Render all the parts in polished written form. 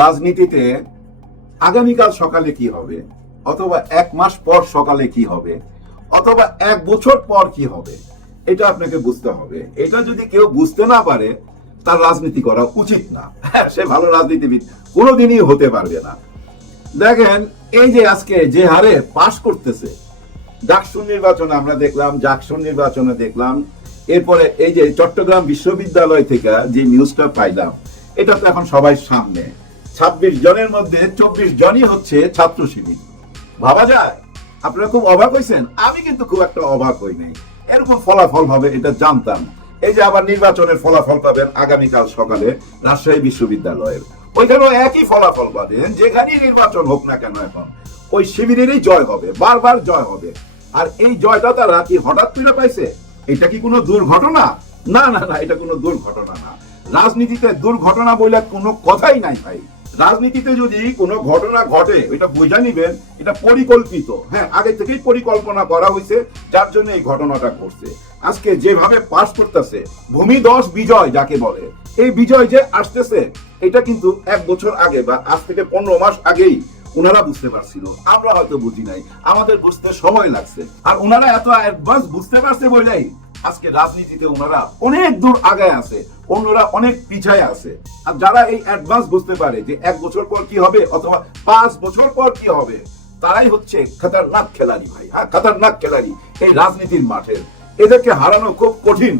রাজনীতিতে আগামীকাল সকালে কি হবে, অথবা 1 মাস পর সকালে কি হবে, অথবা 1 বছর পর কি হবে, এটা আপনাকে বুঝতে হবে। এটা যদি কেউ বুঝতে না পারে তার রাজনীতি করা উচিত না। সে ভালো রাজনীতিবিদ কোনোদিনই হতে পারবে না। দেখেন, এই যে আজকে যে হারে পাশ করতেছে, ডাকসু নির্বাচনে আমরা দেখলাম, জাকসু নির্বাচনে দেখলাম, এরপরে এই যে চট্টগ্রাম বিশ্ববিদ্যালয় থেকে যে নিউজটা পাইলাম, এটা তো এখন সবাই সামনে। 26 জনের মধ্যে 24 জনই হচ্ছে ছাত্র শিবির। ভাবা যায়? আপনারা খুব অবাক হয়েছেন? আমি কিন্তু খুব একটা অবাক হই নাই। এরকম ফলাফল হবে এটা জানতাম। এই যে আবার নির্বাচনের ফলাফল পাবেন আগামীকাল সকালে রাজশাহী বিশ্ববিদ্যালয়ের, ওইখানেও একই ফলাফল পাবেন। যেখানেই নির্বাচন হোক না কেন, এখন ওই শিবিরেরই জয় হবে, বারবার জয় হবে। আর এই জয়টা তারা কি হঠাৎ করে পাইছে? এটা কি কোনো দুর্ঘটনা? না না না, এটা কোনো দুর্ঘটনা না। রাজনীতিতে দুর্ঘটনা বলে কোনো কথাই নাই ভাই। রাজনীতিতে যদি কোনো ঘটনা ঘটে, এটা বুঝা নিবেন এটা পরিকল্পিত। হ্যাঁ, আগে থেকেই পরিকল্পনা করা হয়েছে, যার জন্য এই ঘটনাটা ঘটছে। আজকে যেভাবে পাস করতেছে, ভূমিধস বিজয় যাকে বলে, এই বিজয় যে আসতেছে, এটা কিন্তু 1 বছর আগে বা আজ থেকে 15 মাস আগেই ওনারা বুঝতে পারছিল। আমরা হয়তো বুঝি নাই, আমাদের বুঝতে সময় লাগছে। আর ওনারা এত অ্যাডভান্স বুঝতে পারছে বলেই আজকে রাজনীতিতে ওনারা অনেক দূর আগায় আছে, অন্যরা অনেক পিছায় আছে। আর যারা এই অ্যাডভান্স বুঝতে পারে যে 1 বছর পর কি হবে অথবা 5 বছর পর কি হবে, তারাই হচ্ছে খতরনাক খেলাড়ি ভাই। হ্যাঁ, খতরনাক খেলাড়ি এই রাজনীতির মাঠে। এদেরকে হারানো খুব কঠিন।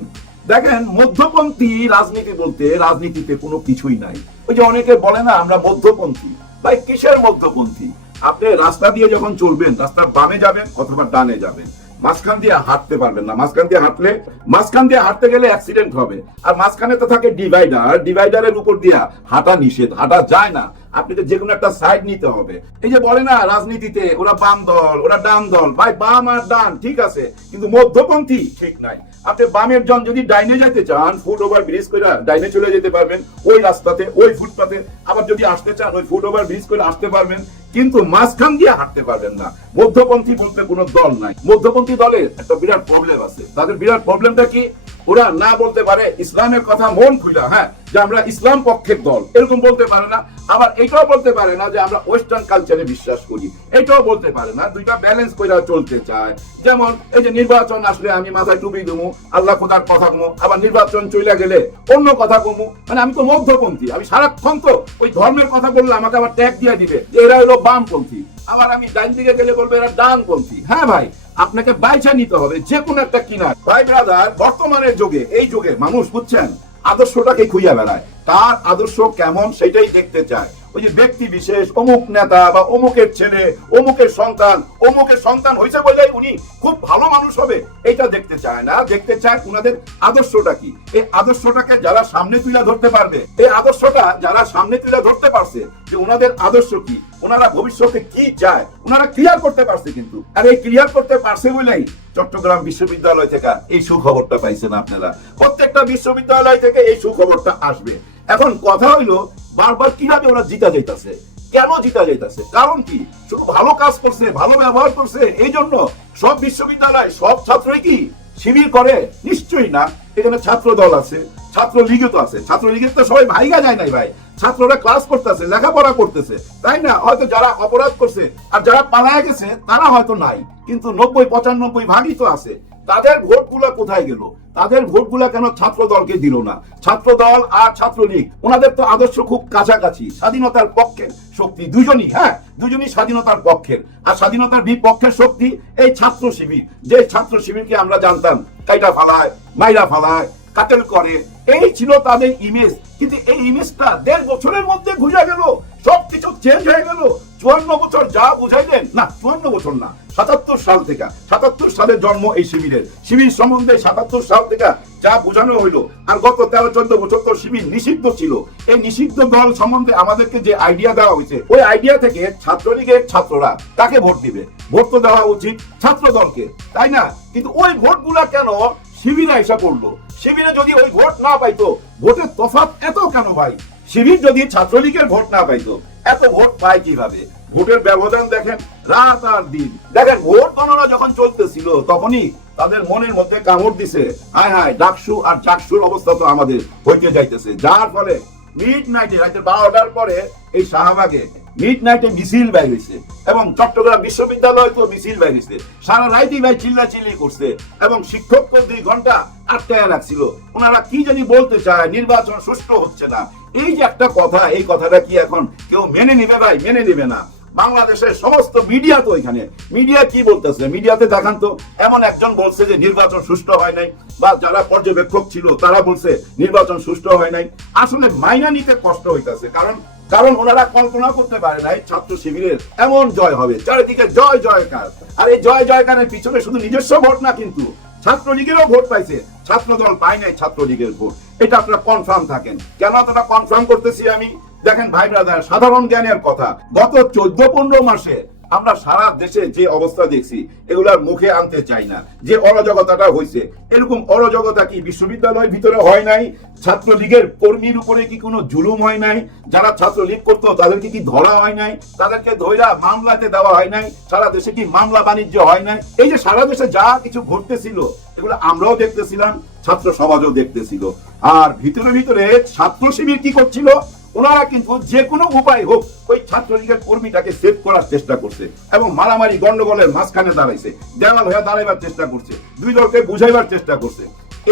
দেখেন, মধ্যপন্থী রাজনীতি বলতে রাজনীতিতে কোনো কিছুই নাই। ওই যে অনেকে বলে না আমরা মধ্যপন্থী। ভাই, কিসের মধ্যপন্থী? আপনি রাস্তা দিয়ে যখন চলবেন, রাস্তার বামে যাবেন অথবা ডানে যাবেন, মাঝখান দিয়ে হাঁটতে পারবেন না। মাঝখান দিয়ে হাঁটতে গেলে অ্যাক্সিডেন্ট হবে। আর মাঝখানে তো থাকে ডিভাইডার, ডিভাইডারের উপর দিয়ে হাঁটা নিষেধ, হাঁটা যায় না। আপনি তো যে কোনো একটা সাইড নিতে হবে। এই যে বলে না রাজনীতিতে ওরা বাম দল, ওরা ডান দল। ভাই, বাম আর ডান ঠিক আছে, কিন্তু মধ্যপন্থী ঠিক নাই। আপনি বামের জন যদি ডাইনে যেতে চান, ফুট ওভার ব্রিজ করে ডাইনে চলে যেতে পারবেন, ওই রাস্তাতে, ওই ফুটপাতে। আবার যদি আসতে চান, ওই ফুট ওভার ব্রিজ করে আসতে পারবেন, কিন্তু মাঝখান দিয়ে হাঁটতে পারবেন না। মধ্যপন্থী বলতে কোনো দল নাই। মধ্যপন্থী দলের একটা বিরাট প্রবলেম আছে। তাদের বিরাট প্রবলেমটা কি? ওরা না বলতে পারে ইসলামের কথা মন খুলে, হ্যাঁ, যে আমরা ইসলাম পক্ষের দল, এরকম বলতে পারে না। আবার এটাও বলতে পারে না যে আমরা ওয়েস্টার্ন কালচারে বিশ্বাস করি, এটাও বলতে পারে না। দুইটা ব্যালেন্স করে চলতে চায়। যেমন এই যে নির্বাচন আসলে আমি মাথায় টুপি দেবো, আল্লাহ খোদার কথা কমো, আবার নির্বাচন চলে গেলে অন্য কথা কমু। মানে আমি তো মধ্যপন্থী। আমি সারাক্ষণ তো ওই ধর্মের কথা বললে আমাকে আবার ট্যাগ দিয়ে দিবে যে এরা হলো বামপন্থী। আবার আমি ডান দিকে গেলে বলবো এরা ডানপন্থী। হ্যাঁ ভাই, আপনাকে বাইচা নিতে হবে যে কোনো একটা কিনার। ভাই ব্রাদার, বর্তমানের যুগে, এই যুগে মানুষ বুঝছেন আদর্শটাকে খুঁজে বেড়ায়। তার আদর্শ কেমন সেটাই দেখতে চায়। ওই যে ব্যক্তি বিশেষ, অমুক নেতা বা অমুকের ছেলে, অমুকের সন্তান হয়েছে বলেই উনি খুব ভালো মানুষ হবে, এটা দেখতে চায় না। দেখতে চায় উনাদের আদর্শটা কি। এই আদর্শটাকে যারা সামনে তুলে ধরতে পারবে, এই আদর্শটা যারা সামনে তুলে ধরতে পারছে যে উনাদের আদর্শ কি, ওনারা ভবিষ্যতে কি চায়, ওনারা ক্লিয়ার করতে পারছে। কিন্তু আর এই ক্লিয়ার করতে পারছে বলেই চট্টগ্রাম বিশ্ববিদ্যালয় থেকে এই সুখবরটা পাইছেন আপনারা। প্রত্যেকটা বিশ্ববিদ্যালয় থেকে এই সুখবরটা আসবে। এখন কথা হইলো, বারবার কিভাবে ওরা জিতা যাইতাছে, কেন জিতা যাইতাছে, কারণ কি? শুধু ভালো কাজ করছে, ভালো ব্যবহার করছে এই জন্য সব বিশ্ববিদ্যালয় সব ছাত্রই কি শিবির করে? নিশ্চয়ই না। এখানে ছাত্র দল আছে, ছাত্র লীগও তো আছে। ছাত্র লীগের তো সবাই ভাইগা যায় নাই ভাই। ছাত্ররা ক্লাস করতেছে, লেখাপড়া করতেছে, তাই না? হয়তো যারা অপরাধ করছে আর যারা পালায় গেছে তারা হয়তো নাই, কিন্তু 90-95 ভাগই তো আছে। তাদের ভোটগুলা কোথায় গেল? তাদের ভোটগুলা কেন ছাত্র দলকে দিল না? ছাত্র দল আর ছাত্রলীগ ওনাদের তো আদর্শ খুব কাছাকাছি। স্বাধীনতার পক্ষের শক্তি দুজনই, হ্যাঁ, দুজনই স্বাধীনতার পক্ষের। আর স্বাধীনতার বিপক্ষের শক্তি এই ছাত্র শিবির। যে ছাত্র শিবিরকে আমরা জানতাম কাইটা ফালায়, মাইরা ফালায়, কাটেল করে, এই ছিল তাদের ইমেজ। কিন্তু এই ইমেজটা 1.5 বছরের মধ্যে ঘুরে গেল, সবকিছু চেঞ্জ হয়ে গেল। 54 বছর যা বুঝাইলেন, না 54 বছর না, 77 সাল থেকে, 77 সালে জন্ম এই শিবিরের। শিবির সম্বন্ধে 77 সাল থেকে যা বোঝানো হইলো, আর গত 13-14 বছর তো শিবির নিষিদ্ধ ছিল। এই নিষিদ্ধ দল সম্বন্ধে আমাদেরকে যে আইডিয়া দেওয়া হয়েছে, ওই আইডিয়া থেকে ছাত্রলীগের ছাত্ররা তাকে ভোট দিবে। ভোট তো দেওয়া উচিত ছাত্র দলকে, তাই না? কিন্তু ওই ভোটগুলা কেন শিবিরে এসে পড়লো? শিবিরে যদি ওই ভোট না পাইতো, ভোটের তফাৎ এত কেন ভাই? শিবির যদি ছাত্রলীগের ভোট না পাইতো, এত ভোট পায় কিভাবে? ভোটের ব্যবধান দেখেন, রাত আর দিন। দেখেন, ভোট গণনা যখন চলতেছিল তখনই তাদের মনের মধ্যে কামড় দিছে, হায় হায়, ডাকসু আর জাকসুর অবস্থা তো আমাদের হইতে যাইতেছে। যার ফলে মিড নাইটে রাতে 12টার পরে এই শাহবাগে মিড নাইটে মিছিল বের হয়েছে এবং চট্টগ্রাম বিশ্ববিদ্যালয় তো মিছিল বের হয়েছে, সারা রাইতেই ভাই চিল্লাচিল্লি করছে এবং শিক্ষককে 2 ঘন্টা আটকায় রাখছিল। ওনারা কি জানি বলতে চায়, নির্বাচন সুষ্ঠু হচ্ছে না। এই যে একটা কথা, এই কথাটা কি এখন কেউ মেনে নেবে ভাই? মেনে নেবে না। বাংলাদেশের সমস্ত মিডিয়া তো এখানে, মিডিয়া কি বলতেছে? মিডিয়াতে দেখান তো এমন একজন বলছে যে নির্বাচন সুষ্ঠু হয় নাই, বা যারা পর্যবেক্ষক ছিল তারা বলছে নির্বাচন সুষ্ঠু হয় নাই। আসলে মাইনা নিতে কষ্ট হইতেছে, কারণ ওনারা কল্পনা করতে পারে নাই ছাত্র শিবিরের এমন জয় হবে, চারিদিকে জয় জয়কার। আর এই জয় জয়কারের পিছনে শুধু নিজস্ব ভোট না, কিন্তু ছাত্রলীগেরও ভোট পাইছে, ছাত্রদল পায় নাই ছাত্রলীগের ভোট। এটা আপনারা কনফার্ম থাকেন। কেন এতটা কনফার্ম করতেছি আমি? দেখেন ভাই ব্রাদার, সাধারণ জ্ঞানের কথা, গত 14-15 মাসে আমরা সারা দেশে যে অবস্থা দেখছি এগুলার মুখে আনতে চাই না। যে অরাজকতাটা হয়েছে, এরকম অরাজকতা কি বিশ্ববিদ্যালয়ের ভিতরে হয় নাই? ছাত্রলীগের কর্মীর উপরে কি কোনো জুলুম হয় নাই? যারা ছাত্রলীগ করতো তাদেরকে কি ধরা হয় নাই? তাদেরকে ধইরা মামলাতে দেওয়া হয় নাই? সারা দেশে কি মামলা বাণিজ্য হয় নাই? এই যে সারা দেশে যা কিছু ঘটতেছিল এগুলো আমরাও দেখতেছিলাম, ছাত্র সমাজও দেখতেছিল। আর ভিতরে ভিতরে ছাত্র শিবির কি করছিল? ওনারা কিন্তু যে কোনো উপায় হোক ওই ছাত্রলীগের কর্মীটাকে সেভ করার চেষ্টা করছে এবং মারামারি গন্ডগোলের মাঝখানে দাঁড়াইছে, দেওয়াল হয়ে দাঁড়াইবার চেষ্টা করছে, 2 দলকে বুঝাইবার চেষ্টা করছে।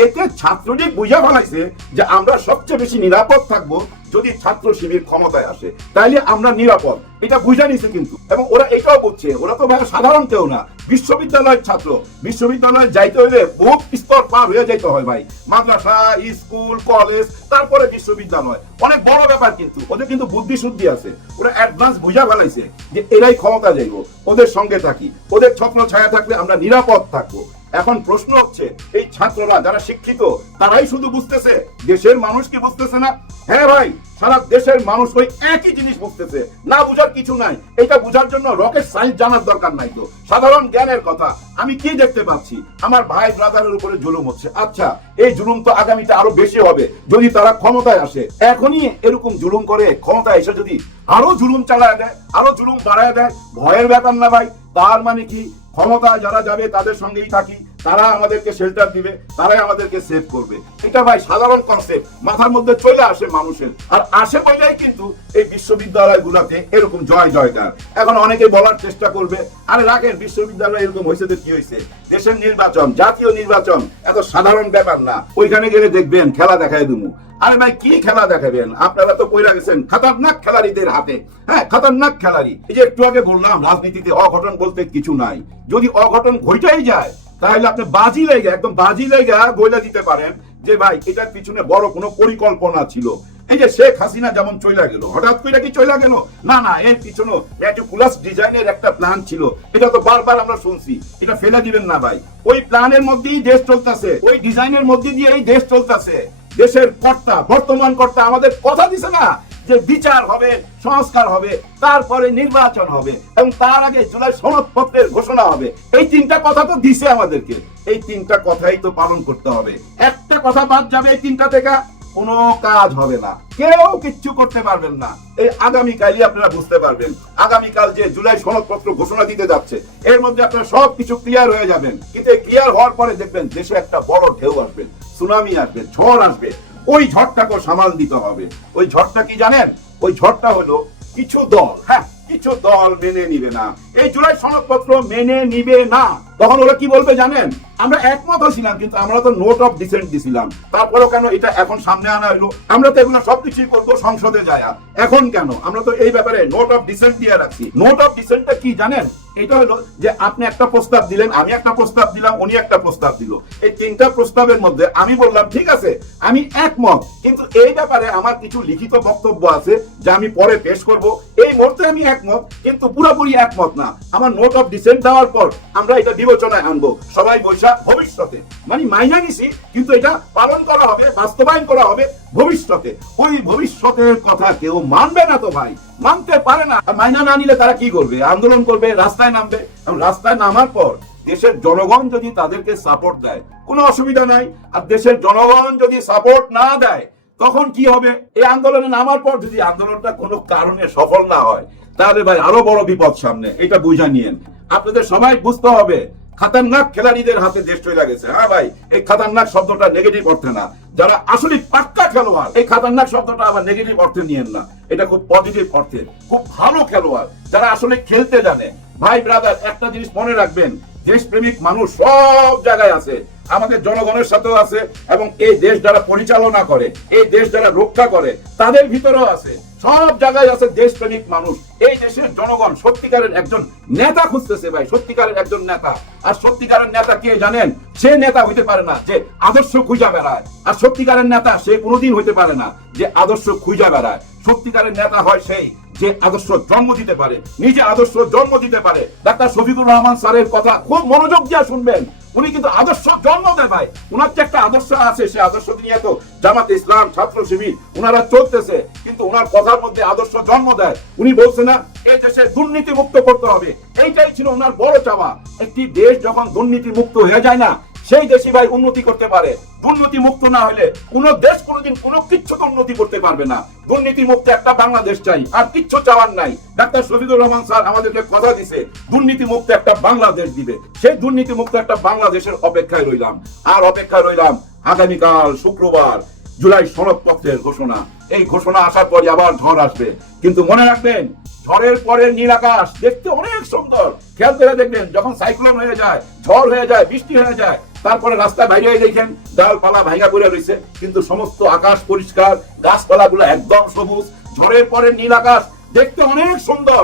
এতে ছাত্রলীগ বুঝা ফেলাইছে যে আমরা সবচেয়ে বেশি নিরাপদ থাকবো যদি ছাত্র শিবির ক্ষমতায় আসে, তাইলে আমরা নিরাপদ, এটা বুঝা নিছে কিন্তু। এবং ওরা এটাও বুঝছে, ওরা তো ভাই সাধারণ কেউ না, বিশ্ববিদ্যালয়ের ছাত্র। বিশ্ববিদ্যালয়ে যাইতে হইলে বহুত স্তর পার হয়ে যাইতে হয় ভাই, মাদ্রাসা, স্কুল, কলেজ, তারপরে বিশ্ববিদ্যালয়, অনেক বড় ব্যাপার। কিন্তু ওদের কিন্তু বুদ্ধি শুদ্ধি আছে, ওরা অ্যাডভান্স বুঝা ফেলাইছে যে এরাই ক্ষমতা যাইব, ওদের সঙ্গে থাকি, ওদের ছত্র ছায়া থাকলে আমরা নিরাপদ থাকবো। এখন প্রশ্ন হচ্ছে, এই ছাত্ররা যারা শিক্ষিত তারাই শুধু বুঝতেছে, দেশের মানুষ কি বুঝতেছে না? হ্যাঁ ভাই, সারা দেশের মানুষ ওই একই জিনিস বুঝতেছে, না বুঝার কিছু নাই। এটা বুঝার জন্য রকেট সায়েন্স জানার দরকার নাই তো, সাধারণ জ্ঞানের কথা। আমি কি দেখতে পাচ্ছি? আমার ভাই ব্রাদারের উপরে জুলুম হচ্ছে। আচ্ছা, এই জুলুম তো আগামীতে আরো বেশি হবে যদি তারা ক্ষমতায় আসে। এখনই এরকম জুলুম করে ক্ষমতায় এসে যদি আরো জুলুম চালায় দেয়, আরো জুলুম বাড়ায় দেয়, ভয়ের ব্যাপার না ভাই? তার মানে কি ক্ষমতায় যারা যাবে তাদের সঙ্গেই থাকি, তারা আমাদেরকে শেল্টার দিবে, তারাই আমাদেরকে সেভ করবে। এটা ভাই সাধারণ কনসেপ্ট মাথার মধ্যে চলে আসে মানুষের, আর আসে বলেই কিন্তু এই বিশ্ববিদ্যালয়গুলোতে এরকম জয় জয়কার। এখন অনেকে বলার চেষ্টা করবে, আরে রাখেন, বিশ্ববিদ্যালয় এরকম হয়েছে তো কি হয়েছে? দেশের নির্বাচন, জাতীয় নির্বাচন এত সাধারণ ব্যাপার না, ওইখানে গেলে দেখবেন খেলা দেখায় দেবো। আরে ভাই, কি খেলা দেখাবেন? আপনারা তো পয়রা গেছেন খাতারনাক খেলাড়িদের হাতে। হ্যাঁ, খাতারনাক খেলাড়ি। এই যে একটু আগে বললাম, রাজনীতিতে অঘটন বলতে কিছু নাই। যদি অঘটন ঘটাই যায় তাহলে আপনি বাজি লেগে, একদম বাজি লেগে বইলা দিতে পারেন যে ভাই এটার পিছনে বড় কোনো পরিকল্পনা ছিল। এই যে শেখ হাসিনা যেমন চইলা গেল, হঠাৎ করে কি চইলা গেল? না না, এর পিছনে ম্যাটিকুলাস ডিজাইনের একটা প্ল্যান ছিল। এটা তো বারবার আমরা শুনছি, এটা ফেলে দিবেন না ভাই। ওই প্ল্যানের মধ্যেই দেশ চলতেছে, ওই ডিজাইনের মধ্যে দিয়ে এই দেশ চলতেছে। দেশের কর্তা, বর্তমান কর্তা আমাদের কথা দিছে না যে বিচার হবে, সংস্কার হবে, তারপরে নির্বাচন হবে এবং তার আগে জুলাই সনদপত্রের ঘোষণা হবে। এই 3টা কথা তো দিছে আমাদেরকে, এই 3টা কথাই তো পালন করতে হবে। একটা কথা বাদ যাবে এই 3টা থেকে, কোনো কাজ হবে না, কেউ কিচ্ছু করতে পারবেন না। এই আগামীকালই আপনারা বুঝতে পারবেন, আগামীকাল যে জুলাই সনদপত্র ঘোষণা দিতে যাচ্ছে এর মধ্যে আপনারা সবকিছু ক্লিয়ার হয়ে যাবেন। কিন্তু ক্লিয়ার হওয়ার পরে দেখবেন দেশে একটা বড় ঢেউ আসবে, সুনামি আসবে, ঝড় আসবে। ওই ঝড়টাকে সামাল দিতে হবে। ওই ঝড়টা কি জানেন? ওই ঝড়টা হলো কিছু দল, হ্যাঁ কিছু দল মেনে নিবে না, এই জুলাই সনদপত্র মেনে নিবে না। তখন ওরা কি বলবে জানেন? আমরা একমত হয়েছিলাম, কিন্তু আমরা তো নোট অফ ডিসেন্ট দিছিলাম, তারপরেও কেন এটা এখন সামনে আনা হলো? আমরা তো এগুলো সবকিছুই করবো সংসদে যায়, এখন কেন? আমরা তো এই ব্যাপারে নোট অফ ডিসেন্ট দিয়ে রাখছি। নোট অফ ডিসেন্টটা কি জানেন? এটা হলো যে আপনি একটা প্রস্তাব দিলেন, আমি একটা প্রস্তাব দিলাম, উনি একটা প্রস্তাব দিল। এই 3টা প্রস্তাবের মধ্যে আমি বললাম ঠিক আছে আমি একমত, কিন্তু এই ব্যাপারে আমার কিছু লিখিত বক্তব্য আছে যা আমি পরে পেশ করব। এই মুহূর্তে আমি একমত, কিন্তু পুরোপুরি একমত না। আমার নোট অফ ডিসেন্ট দেওয়ার পর আমরা এটা বিবেচনায় আনবো সবাই বৈশা ভবিষ্যতে, মানে মাইনা নিছি, কিন্তু এটা পালন করা হবে, বাস্তবায়ন করা হবে ভবিষ্যতে। ওই ভবিষ্যতের কথা কেউ মানবে না তো ভাই, মানতে পারে না। মাইনা না নিলে তারা কি করবে? আন্দোলন করবে, রাস্তায় নামবে। রাস্তায় নামার পর দেশের জনগণ যদি তাদেরকে সাপোর্ট দেয় কোনো অসুবিধা নাই, আর দেশের জনগণ যদি সাপোর্ট না দেয় তখন কি হবে? এই আন্দোলনে নামার পর যদি আন্দোলনটা কোনো কারণে সফল না হয় তাহলে ভাই আরো বড় বিপদ সামনে, এটা বুঝা নিয়েন। আপনাদের সবাই বুঝতে হবে খাতারনাক খেলাড়িদের হাতে দেশ চলে গেছে। হ্যাঁ ভাই, এই খাতারনাক শব্দটা নেগেটিভ অর্থে না, যারা আসলে পাক্কা খেলোয়াড়, এই খাতারনাক শব্দটা আবার নেগেটিভ অর্থে নিয়েন না, এটা খুব পজিটিভ অর্থে, খুব ভালো খেলোয়াড় যারা আসলে খেলতে জানে। ভাই ব্রাদার, একটা জিনিস মনে রাখবেন, দেশপ্রেমিক মানুষ সব জায়গায় আছে, আমাদের জনগণের সাথেও আছে, এবং এই দেশ যারা পরিচালনা করে, এই দেশ যারা রক্ষা করে, তাদের ভিতরেও আছে, সব জায়গায় আছে দেশপ্রেমিক মানুষ। এই দেশের জনগণ সত্যিকারের একজন নেতা খুঁজতেছে ভাই, সত্যিকারের একজন নেতা। আর সত্যিকারের নেতা কে জানেন? সে নেতা হইতে পারে না যে আদর্শ খুঁজা বেড়ায়, আর সত্যিকারের নেতা সে কোনোদিন হইতে পারে না যে আদর্শ খুঁজা বেড়ায়। সত্যিকারের নেতা হয় সেই যে আদর্শ জন্ম দিতে পারে, নিজে আদর্শ জন্ম দিতে পারে। ডাক্তার শফিকুর রহমান স্যারের কথা খুব মনোযোগ দিয়ে শুনবেন, উনি কিন্তু আদর্শ জন্ম দেয় ভাই। উনার যে একটা আদর্শ আছে, সে আদর্শ নিয়ে তো জামাত ইসলাম, ছাত্র শিবির উনারা চলতেছে, কিন্তু উনার কথার মধ্যে আদর্শ জন্ম দেয়। উনি বলছে না এই দেশে দুর্নীতি মুক্ত করতে হবে, এইটাই ছিল উনার বড় চাওয়া। একটি দেশ যখন দুর্নীতি মুক্ত হয়ে যায় না, সেই দেশই ভাই উন্নতি করতে পারে। দুর্নীতি মুক্ত না হলে কোন দেশ কোনোদিন কোনো কিচ্ছু উন্নতি করতে পারবে না। দুর্নীতি মুক্ত একটা বাংলাদেশ চাই, আর কিচ্ছু চাওয়ার নাই। ডাক্তার শফিকুর রহমান স্যার আমাদেরকে কথা দিছে দুর্নীতি মুক্ত একটা বাংলাদেশ দিবে। সেই দুর্নীতি মুক্ত একটা বাংলাদেশের অপেক্ষায় রইলাম, আর অপেক্ষায় রইলাম আগামীকাল শুক্রবার জুলাই সনদপত্রের ঘোষণা। এই ঘোষণা আসার পরে আবার ঝড় আসবে, কিন্তু মনে রাখবেন, ঝড়ের পরে নীল আকাশ দেখতে অনেক সুন্দর। খেয়াল করে দেখবেন, যখন সাইক্লোন হয়ে যায়, ঝড় হয়ে যায়, বৃষ্টি হয়ে যায়, তারপরে রাস্তায় বাইরে দেখেন ডালপালা ভাঙা পড়ে রয়েছে, কিন্তু সমস্ত আকাশ পরিষ্কার, গাছপালা গুলো একদম সবুজ। ঝড়ের পরে নীল আকাশ দেখতে অনেক সুন্দর।